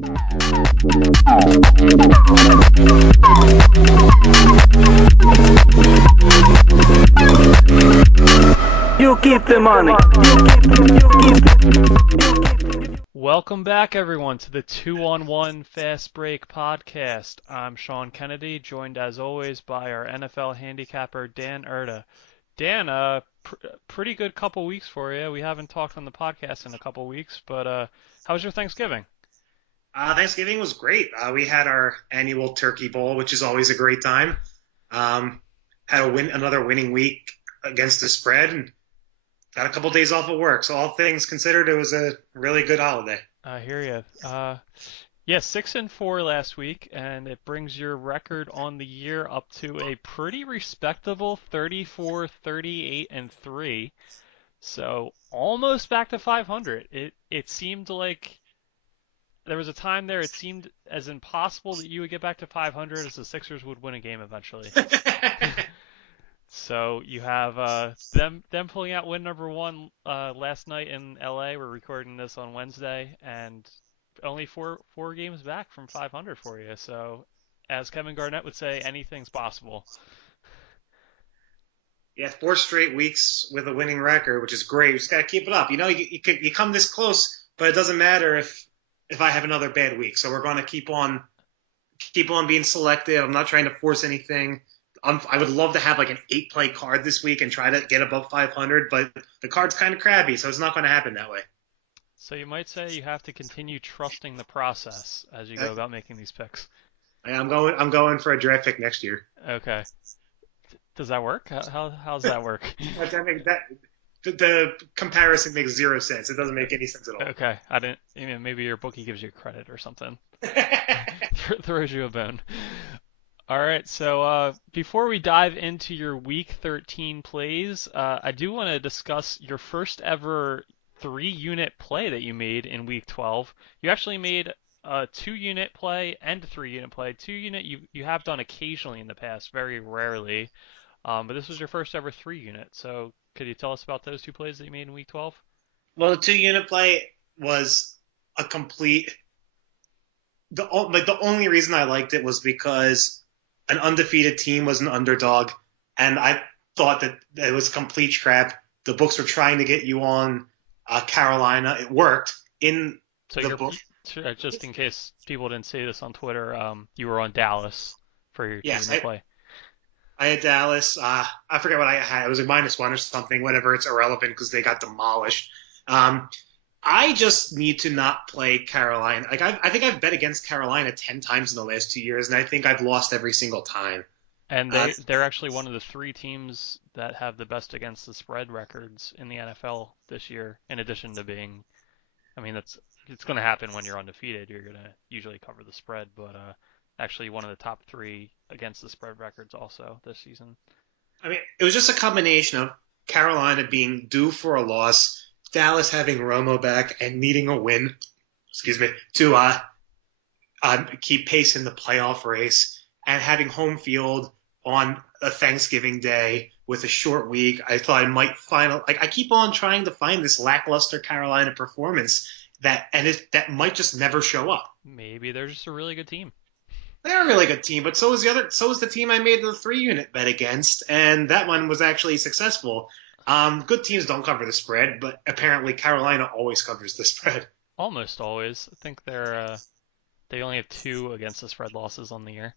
You keep the money. You keep. Welcome back, everyone, to the 2-on-1 Fast Break podcast. I'm Sean Kennedy, joined as always by our NFL handicapper, Dan Erta. Dan, pretty good couple weeks for you. We haven't talked on the podcast in a couple weeks, but how was your Thanksgiving? Thanksgiving was great. We had our annual Turkey Bowl, which is always a great time. Had another winning week against the spread, and got a couple days off of work. So all things considered, it was a really good holiday. I hear you. Yeah, 6-4 last week, and it brings your record on the year up to a pretty respectable 34, 38, and 3. So almost back to 500. It seemed like there was a time there it seemed as impossible that you would get back to 500 as the Sixers would win a game eventually. So you have them pulling out win number one last night in LA. We're recording this on Wednesday, and only four games back from 500 for you. So, as Kevin Garnett would say, anything's possible. Yeah, 4 straight weeks with a winning record, which is great. You just got to keep it up. You know, you come this close, but it doesn't matter if I have another bad week. So we're going to keep on being selective. I'm not trying to force anything. I would love to have like an 8-play card this week and try to get above 500, but the card's kind of crabby, so it's not going to happen that way. So you might say you have to continue trusting the process as you go about making these picks. I'm going for a draft pick next year. Okay. Does that work? How's that work? The comparison makes 0 sense. It doesn't make any sense at all. Okay. Maybe your bookie gives you credit or something. Throws you a bone. All right, so before we dive into your Week 13 plays, I do want to discuss your first ever 3-unit play that you made in Week 12. You actually made a 2-unit play and a 3-unit play. 2-unit you have done occasionally in the past, very rarely, but this was your first ever 3-unit. So could you tell us about those 2 plays that you made in Week 12? Well, the 2-unit play was a complete. The only reason I liked it was because an undefeated team was an underdog, and I thought that it was complete crap. The books were trying to get you on Carolina. It worked in the book. Just in case people didn't see this on Twitter, you were on Dallas for your team play. I had Dallas. I forget what I had. It was a -1 or something. Whatever. It's irrelevant because they got demolished. I just need to not play Carolina. Like I think I've bet against Carolina 10 times in the last 2 years, and I think I've lost every single time. And they're actually one of the 3 teams that have the best against the spread records in the NFL this year. In addition to being, it's going to happen when you're undefeated. You're going to usually cover the spread, but actually one of the top 3 against the spread records also this season. I mean, it was just a combination of Carolina being due for a loss, Dallas having Romo back and needing a win, to keep pace in the playoff race, and having home field on a Thanksgiving day with a short week. I thought I might I keep on trying to find this lackluster Carolina performance that might just never show up. Maybe they're just a really good team. They're a really good team, but so is the team I made the 3-unit bet against, and that one was actually successful. Good teams don't cover the spread, but apparently Carolina always covers the spread. Almost always. I think they only have 2 against the spread losses on the year.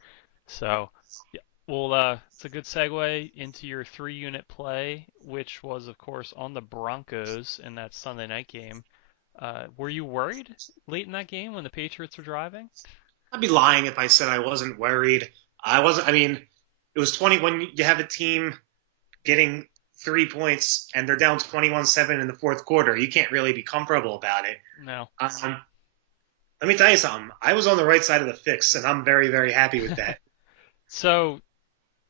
So, yeah. Well, it's a good segue into your 3-unit play, which was, of course, on the Broncos in that Sunday night game. Were you worried late in that game when the Patriots were driving? I'd be lying if I said I wasn't worried. I wasn't. I mean, it was 20 when you have a team getting 3 points and they're down 21-7 in the fourth quarter. You can't really be comfortable about it. No. Let me tell you something. I was on the right side of the fix, and I'm very, very happy with that. So,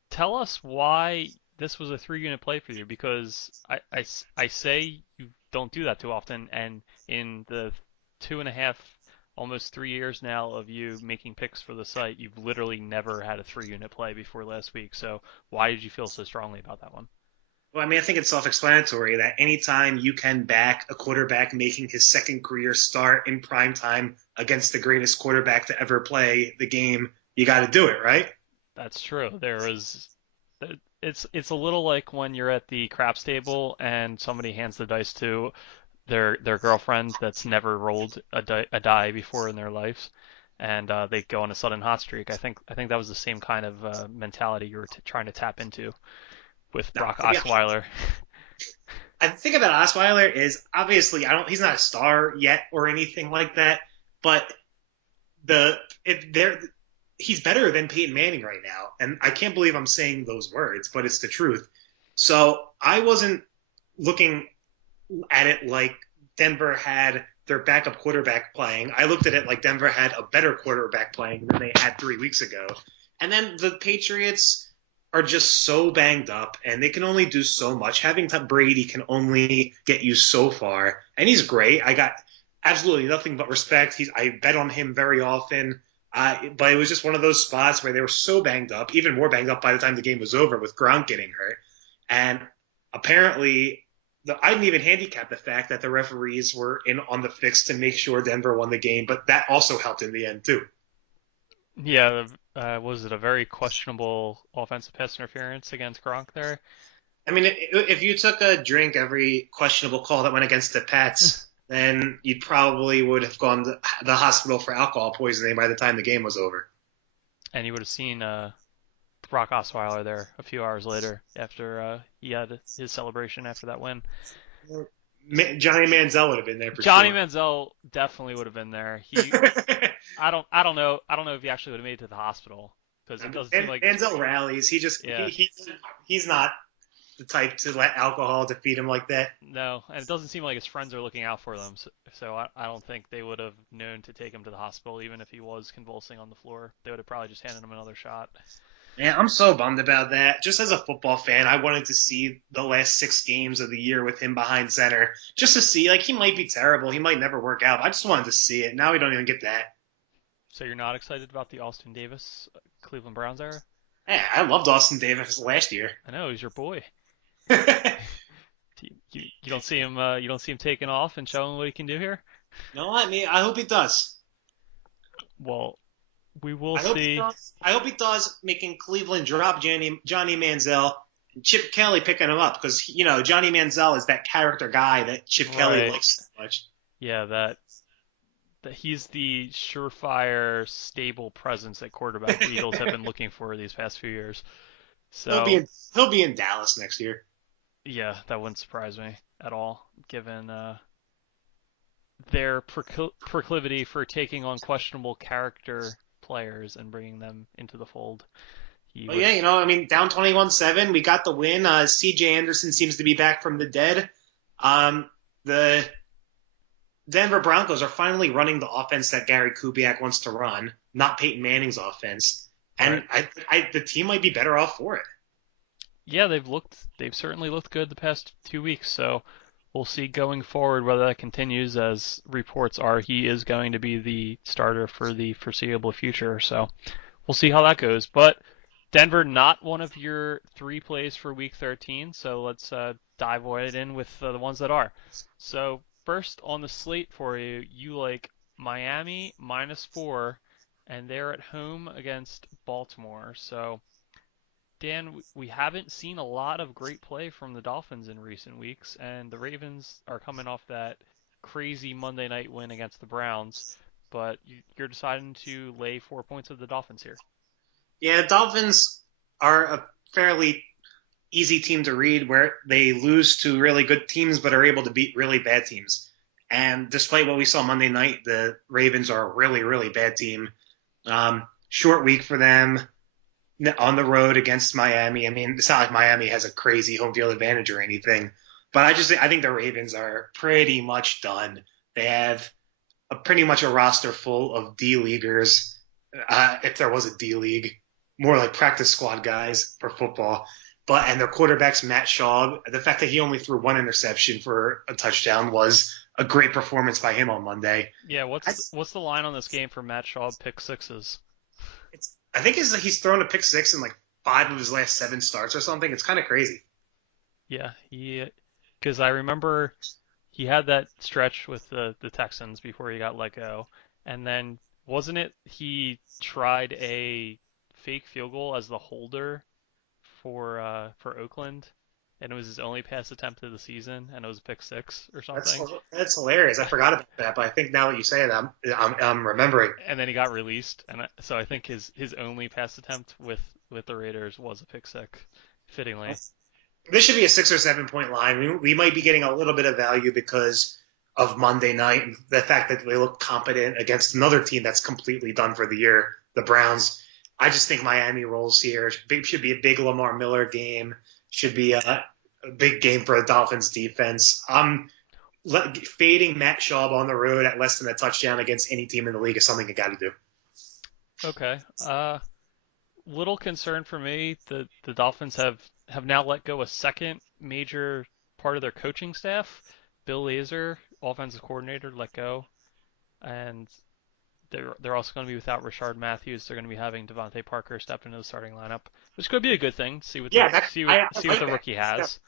tell us why this was a 3-unit play for you, because I say you don't do that too often, and in the 2.5, almost 3 years now of you making picks for the site, you've literally never had a 3-unit play before last week. So why did you feel so strongly about that one? Well, I mean, I think it's self-explanatory that anytime you can back a quarterback making his second career start in prime time against the greatest quarterback to ever play the game, you got to do it, right? That's true. It's a little like when you're at the craps table and somebody hands the dice to their girlfriend that's never rolled a die before in their lives, and they go on a sudden hot streak. I think that was the same kind of mentality you were trying to tap into with Now, Brock to be honest, Osweiler. I think about Osweiler is obviously he's not a star yet or anything like that, but the if there he's better than Peyton Manning right now, and I can't believe I'm saying those words, but it's the truth. So I wasn't looking at it like Denver had their backup quarterback playing. I looked at it like Denver had a better quarterback playing than they had 3 weeks ago. And then the Patriots are just so banged up, and they can only do so much. Having Tom Brady can only get you so far, and he's great. I got absolutely nothing but respect. I bet on him very often. But it was just one of those spots where they were so banged up, even more banged up by the time the game was over with Gronk getting hurt. And apparently, I didn't even handicap the fact that the referees were in on the fix to make sure Denver won the game, but that also helped in the end, too. Yeah, was it a very questionable offensive pass interference against Gronk there? I mean, if you took a drink every questionable call that went against the Pats, then you probably would have gone to the hospital for alcohol poisoning by the time the game was over. And you would have seen Brock Osweiler there a few hours later after he had his celebration after that win. Johnny Manziel would have been there for Johnny sure. Manziel definitely would have been there. I don't know if he actually would have made it to the hospital because it doesn't seem like Manziel rallies. yeah. He's not the type to let alcohol defeat him like that. No, and it doesn't seem like his friends are looking out for them. So I don't think they would have known to take him to the hospital, even if he was convulsing on the floor. They would have probably just handed him another shot. Man, I'm so bummed about that. Just as a football fan, I wanted to see the last 6 games of the year with him behind center, just to see. Like, he might be terrible, he might never work out. But I just wanted to see it. Now we don't even get that. So you're not excited about the Austin Davis Cleveland Browns era? Yeah, I loved Austin Davis last year. I know he's your boy. no, You don't see him. You don't see him taking off and showing what he can do here. I mean, I hope he does. Well, we will I hope he see. does. I hope he does, making Cleveland drop Johnny Manziel and Chip Kelly picking him up because Johnny Manziel is that character guy that Chip Kelly Right. likes so much. Yeah, that he's the surefire, stable presence at quarterback the Eagles have been looking for these past few years. He'll be So, in Dallas next year. yeah, that wouldn't surprise me at all, given their proclivity for taking on questionable character players and bringing them into the fold. He But would, yeah, I mean, down 21-7, we got the win. C.J. Anderson seems to be back from the dead. The Denver Broncos are finally running the offense that Gary Kubiak wants to run, not Peyton Manning's offense. And right. the team might be better off for it. Yeah, they've certainly looked good the past 2 weeks. So we'll see going forward whether that continues. As reports are, he is going to be the starter for the foreseeable future. So we'll see how that goes. But Denver, not one of your three plays for Week 13. So let's dive right in with the ones that are. So first on the slate for you, you like Miami -4, and they're at home against Baltimore. So Dan, we haven't seen a lot of great play from the Dolphins in recent weeks, and the Ravens are coming off that crazy Monday night win against the Browns, but you're deciding to lay 4 points of the Dolphins here. Yeah, the Dolphins are a fairly easy team to read where they lose to really good teams but are able to beat really bad teams. And despite what we saw Monday night, the Ravens are a really, really bad team. Short week for them on the road against Miami. I mean, it's not like Miami has a crazy home field advantage or anything, but I think the Ravens are pretty much done. They have pretty much a roster full of D leaguers, if there was a D league, more like practice squad guys for football. And their quarterback's Matt Schaub. The fact that he only threw one interception for a touchdown was a great performance by him on Monday. Yeah, what's the line on this game for Matt Schaub pick sixes? I think he's thrown a pick six in like 5 of his last 7 starts or something. It's kind of crazy. Yeah, because I remember he had that stretch with the Texans before he got let go, and then wasn't it he tried a fake field goal as the holder for Oakland, and it was his only pass attempt of the season, and it was a pick six or That's something, that's hilarious. I forgot about that, but I think now that you say it, I'm remembering. and then he got released, and so I think his only pass attempt with the Raiders was a pick six, fittingly. This should be a 6 or 7 point line. We might be getting a little bit of value because of Monday night and the fact that they look competent against another team that's completely done for the year, the Browns. I just think Miami rolls here. Should be a big Lamar Miller game. Should be a big game for the Dolphins defense. Fading Matt Schaub on the road at less than a touchdown against any team in the league is something you got to do. Okay. Little concern for me that the Dolphins have now let go a second major part of their coaching staff. Bill Lazor, offensive coordinator, let go, and they're also going to be without Rashard Matthews. They're going to be having Devontae Parker step into the starting lineup, which could be a good thing. See what Yeah, I see what like the that. rookie Yeah. has.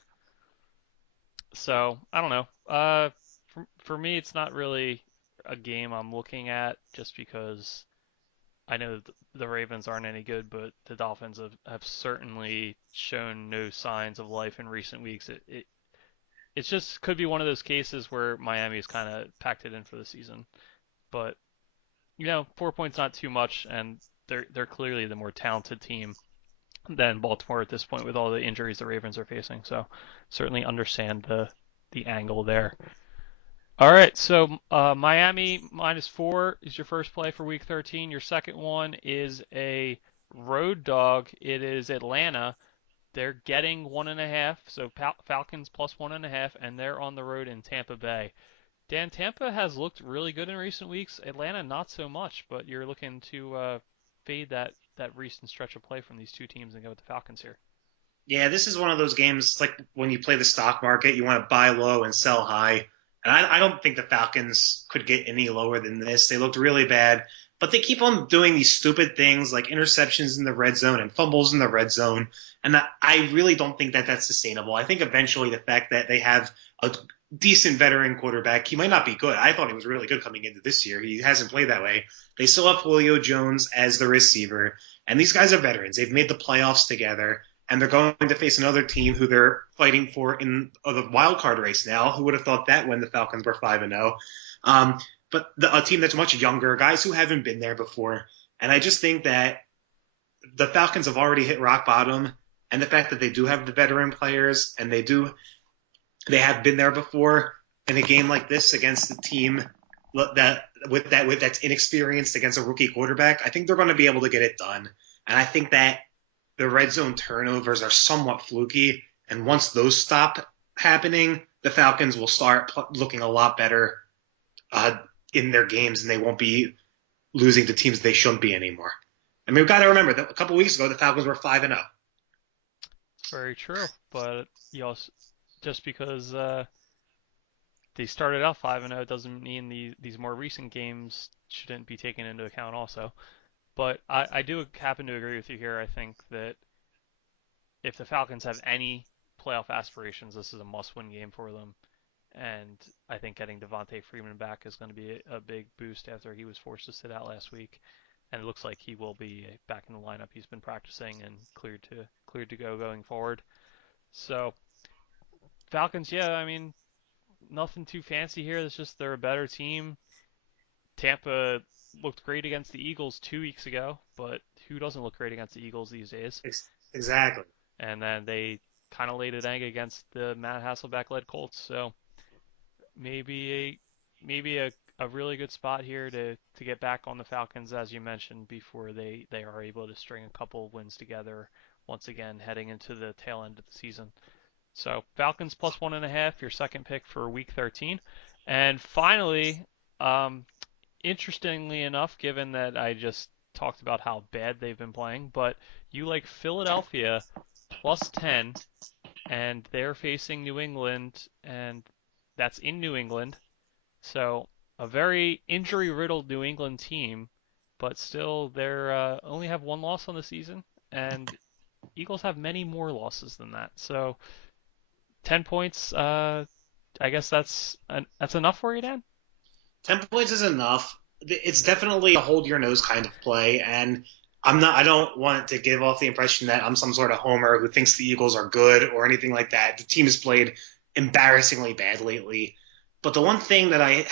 So I don't know. For me, it's not really a game I'm looking at just because I know the Ravens aren't any good, but the Dolphins have certainly shown no signs of life in recent weeks. It's just could be one of those cases where Miami's kind of packed it in for the season. But 4 points not too much, and they're clearly the more talented team than Baltimore at this point with all the injuries the Ravens are facing. So certainly understand the angle there. All right, so Miami -4 is your first play for Week 13. Your second one is a road dog. It is Atlanta. They're getting 1.5, so Falcons plus 1.5, and they're on the road in Tampa Bay. Dan, Tampa has looked really good in recent weeks. Atlanta not so much, but you're looking to fade that recent stretch of play from these two teams and go with the Falcons here. Yeah, this is one of those games like when you play the stock market, you want to buy low and sell high. And I don't think the Falcons could get any lower than this. They looked really bad, but they keep on doing these stupid things like interceptions in the red zone and fumbles in the red zone. And I really don't think that that's sustainable. I think eventually the fact that they have a decent veteran quarterback, he might not be good. I thought he was really good coming into this year. He hasn't played that way. They still have Julio Jones as the receiver, and these guys are veterans. They've made the playoffs together and they're going to face another team who they're fighting for in the wild card race now. Who would have thought that when the Falcons were 5-0? But a team that's much younger, guys who haven't been there before, and I just think that the Falcons have already hit rock bottom, and the fact that they do have the veteran players and they have been there before in a game like this against the team with that's inexperienced against a rookie quarterback, I think they're going to be able to get it done. And I think that the red zone turnovers are somewhat fluky, and once those stop happening, the Falcons will start looking a lot better uh, in their games, and they won't be losing to teams they shouldn't be anymore. I mean, we've got to remember that a couple weeks ago the Falcons were 5-0. It's very true, but you also just because they started out 5-0 doesn't mean these more recent games shouldn't be taken into account also. But I do happen to agree with you here. I think that if the Falcons have any playoff aspirations, this is a must-win game for them. And I think getting Devontae Freeman back is going to be a big boost after he was forced to sit out last week. And it looks like he will be back in the lineup. He's been practicing and cleared to go going forward. So Falcons, yeah, I mean nothing too fancy here. It's just they're a better team. Tampa looked great against the Eagles 2 weeks ago, but who doesn't look great against the Eagles these days? Exactly. And then they kind of laid an egg against the Matt Hasselbeck led Colts. So maybe a really good spot here to get back on the Falcons, as you mentioned, before they are able to string a couple wins together once again heading into the tail end of the season. So Falcons plus 1.5, your second pick for Week 13. And finally, um, interestingly enough, given that I just talked about how bad they've been playing, but you like Philadelphia plus 10, and they're facing New England, and that's in New England. So a very injury-riddled New England team, but still they're only have one loss on the season, and Eagles have many more losses than that. So 10 points. I guess that's enough for you, Dan. 10 points is enough. It's definitely a hold your nose kind of play, and I'm not. I don't want to give off the impression that I'm some sort of homer who thinks the Eagles are good or anything like that. The team has played embarrassingly bad lately. But the one thing that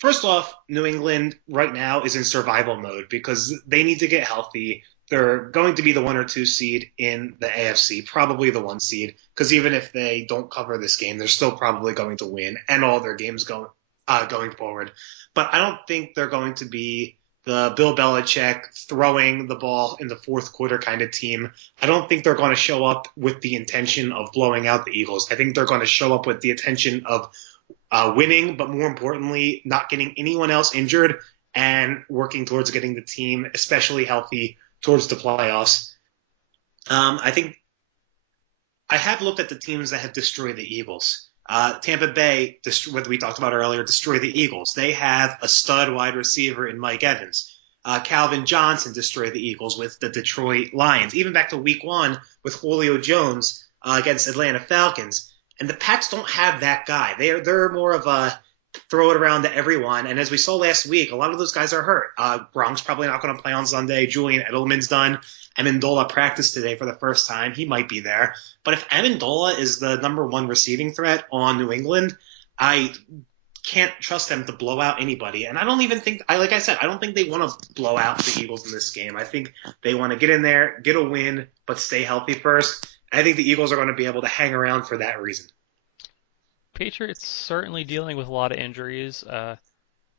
first off, New England right now is in survival mode because they need to get healthy. They're going to be the 1 or 2 seed in the AFC, probably the 1 seed, because even if they don't cover this game, they're still probably going to win and all their games going forward. But I don't think they're going to be the Bill Belichick throwing the ball in the fourth quarter kind of team. I don't think they're going to show up with the intention of blowing out the Eagles. I think they're going to show up with the intention of winning, but more importantly, not getting anyone else injured and working towards getting the team, especially healthy, towards the playoffs. I think I have looked at the teams that have destroyed the Eagles. Tampa Bay, what we talked about earlier, destroyed the Eagles. They have a stud wide receiver in Mike Evans. Calvin Johnson destroyed the Eagles with the Detroit Lions. Even back to week 1 with Julio Jones against Atlanta Falcons. And the Pats don't have that guy. They're more of a throw it around to everyone. And as we saw last week, a lot of those guys are hurt. Gronk's probably not going to play on Sunday. Julian Edelman's done. Amendola practiced today for the first time. He might be there. But if Amendola is the number 1 receiving threat on New England, I can't trust them to blow out anybody. And I don't even think, like I said, I don't think they want to blow out the Eagles in this game. I think they want to get in there, get a win, but stay healthy first. I think the Eagles are going to be able to hang around for that reason. Patriots certainly dealing with a lot of injuries. I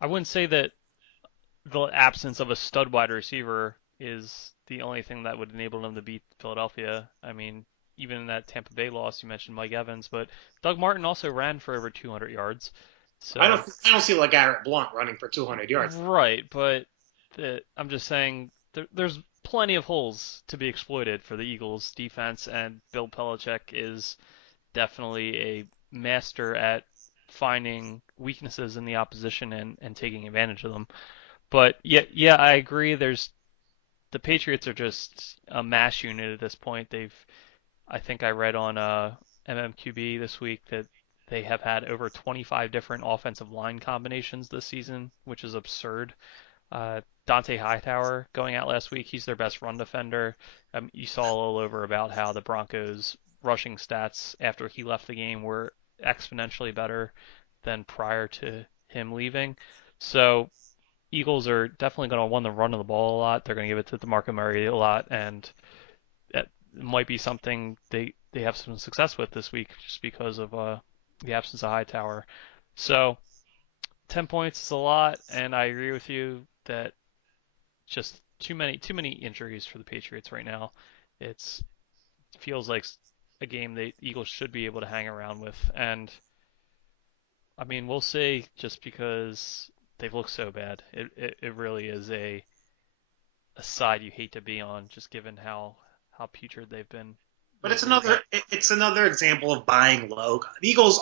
wouldn't say that the absence of a stud wide receiver is the only thing that would enable them to beat Philadelphia. I mean, even in that Tampa Bay loss, you mentioned Mike Evans, but Doug Martin also ran for over 200 yards. So I don't see LeGarrette Blount running for 200 yards. right, but I'm just saying there's plenty of holes to be exploited for the Eagles defense, and Bill Belichick is definitely a master at finding weaknesses in the opposition and taking advantage of them. But yeah, I agree. The Patriots are just a mash unit at this point. I think I read on MMQB this week that they have had over 25 different offensive line combinations this season, which is absurd. Dante Hightower going out last week, he's their best run defender. You saw all over about how the Broncos' rushing stats after he left the game were exponentially better than prior to him leaving. So Eagles are definitely going to want to run the ball a lot. They're going to give it to DeMarco Murray a lot, and that might be something they have some success with this week just because of the absence of Hightower. So 10 points is a lot, and I agree with you that just too many injuries for the Patriots right now. It feels like a game the Eagles should be able to hang around with, and I mean we'll see just because they've looked so bad. It really is a side you hate to be on, just given how putrid they've been But lately. it's another example of buying low. The Eagles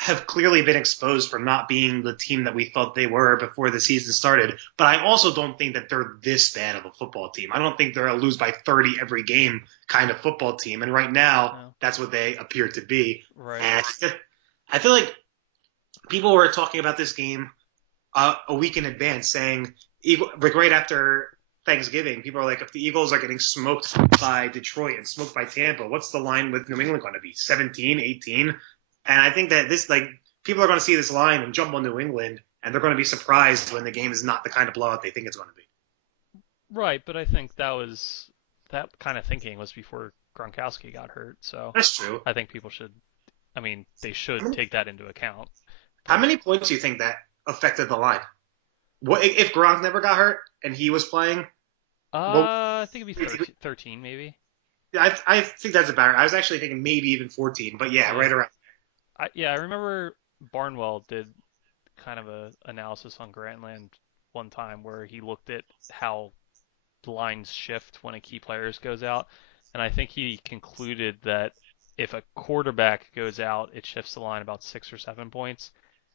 have clearly been exposed for not being the team that we thought they were before the season started. But I also don't think that they're this bad of a football team. I don't think they're a lose by 30 every game kind of football team. And right now, No. that's what they appear to be. Right. And I feel like people were talking about this game a week in advance, saying like right after Thanksgiving, people are like, if the Eagles are getting smoked by Detroit and smoked by Tampa, what's the line with New England going to be? 17, 18? And I think that people are going to see this line and jump on New England, and they're going to be surprised when the game is not the kind of blowout they think it's going to be. Right, but I think that kind of thinking was before Gronkowski got hurt, so That's true. I think they should take that into account. How But many points do you think that affected the line? What if Gronk never got hurt and he was playing? I think it'd be 13 maybe. I think that's about right. I was actually thinking maybe even 14, but yeah, Yeah. right around. I remember Barnwell did kind of a analysis on Grantland one time where he looked at how the lines shift when a key player goes out, and I think he concluded that if a quarterback goes out, it shifts the line about 6 or 7 points.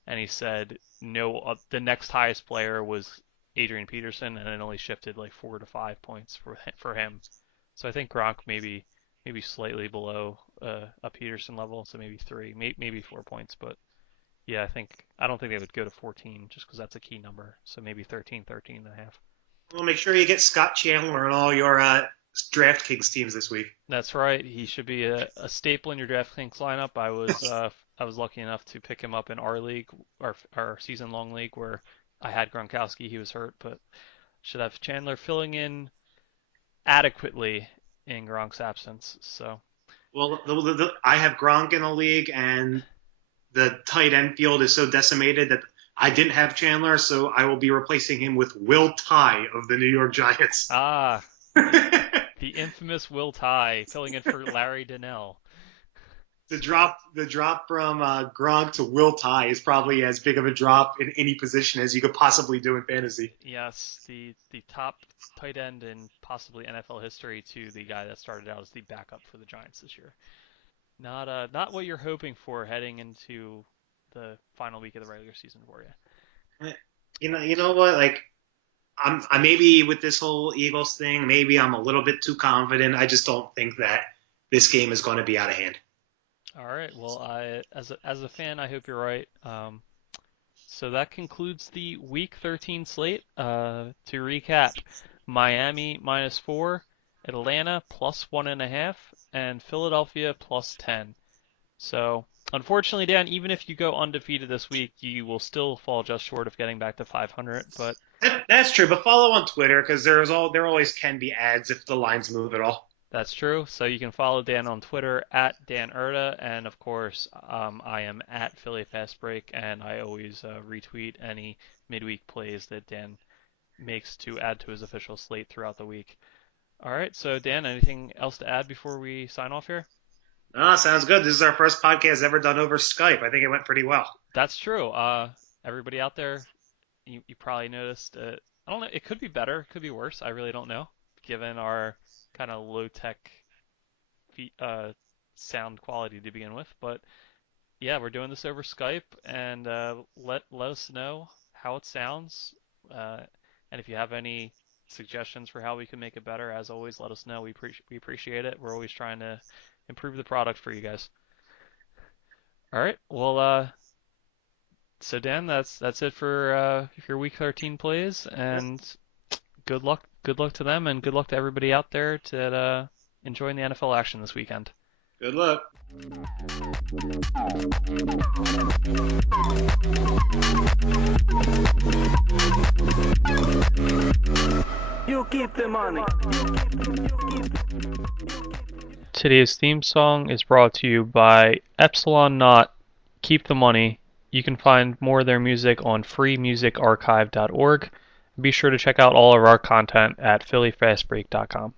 And he said no, the next highest player was Adrian Peterson, and it only shifted like 4 to 5 points for him. So I think Gronk maybe slightly below a Peterson level, so maybe 3, maybe 4 points. But yeah, I don't think they would go to 14 just because that's a key number. So maybe 13, 13 and a half. Well, make sure you get Scott Chandler on all your DraftKings teams this week. That's right. He should be a staple in your DraftKings lineup. I was lucky enough to pick him up in our league, our season-long league, where I had Gronkowski. He was hurt, but should have Chandler filling in adequately in Gronk's absence. So Well, I have Gronk in the league, and the tight end field is so decimated that I didn't have Chandler, so I will be replacing him with Will Tye of the New York Giants. the infamous Will Tye filling in for Larry Donnell. The drop from Gronk to Will Tye is probably as big of a drop in any position as you could possibly do in fantasy. Yes, the top tight end in possibly NFL history to the guy that started out as the backup for the Giants this year. Not what you're hoping for heading into the final week of the regular season for you. You know what? Like, I maybe with this whole Eagles thing, maybe I'm a little bit too confident. I just don't think that this game is going to be out of hand. All right. Well, as a fan, I hope you're right. So that concludes the Week 13 slate. To recap, Miami -4, Atlanta +1.5, and Philadelphia +10. So unfortunately, Dan, even if you go undefeated this week, you will still fall just short of getting back to 500. But That's true. But follow on Twitter because there always can be ads if the lines move at all. that's true. So you can follow Dan on Twitter at Dan Erta, and of course, I am at Philly Fast Break, and I always retweet any midweek plays that Dan makes to add to his official slate throughout the week. All right, so Dan, anything else to add before we sign off here? Ah, sounds good. This is our first podcast ever done over Skype. I think it went pretty well. That's true. Everybody out there, you probably noticed. I don't know. It could be better. It could be worse. I really don't know, given our kind of low-tech sound quality to begin with. But yeah, we're doing this over Skype, and let us know how it sounds. And if you have any suggestions for how we can make it better, as always, let us know. We appreciate it. We're always trying to improve the product for you guys. All right. Well, so Dan, that's it for your Week 13 plays, and good luck to them, and good luck to everybody out there to enjoying the NFL action this weekend. Good luck. You keep the money. Today's theme song is brought to you by Epsilon Knot. Keep the money. You can find more of their music on freemusicarchive.org. Be sure to check out all of our content at phillyfastbreak.com.